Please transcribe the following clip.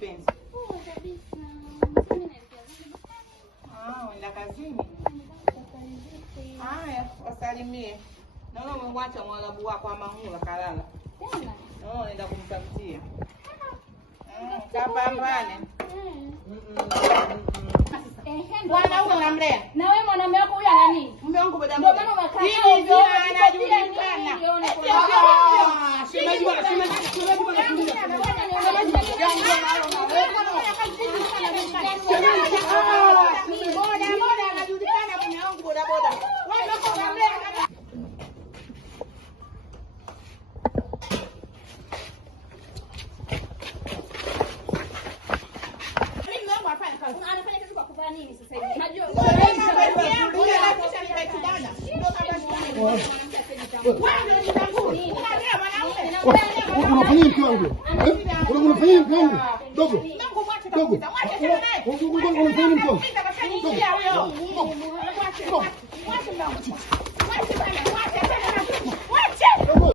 mpenzi? Poa kabisa. Unaenda kazini? Haya, wasalimie. Naona umemwacha mwalabu wako Amahula kalala. Tena? Naenda kumtafutia. Kapambane. Bwana huyu unamlea. Na wewe mwanamume wako huyu nani? Mume wangu boda Ndio boda. maana unakaa. Hii ndio anajulikana. Shemeji bwana, shemeji bwana tulia. Boda boda anajulikana mume wangu boda boda. Wewe ndio unamlea kama anafanya kazi kwa kuvaa nini sasa hivi? Unajua unafanyia mke wangu? Unafanyia mke wangu? Dogo. Dogo. Unafanyia mke wangu? Dogo.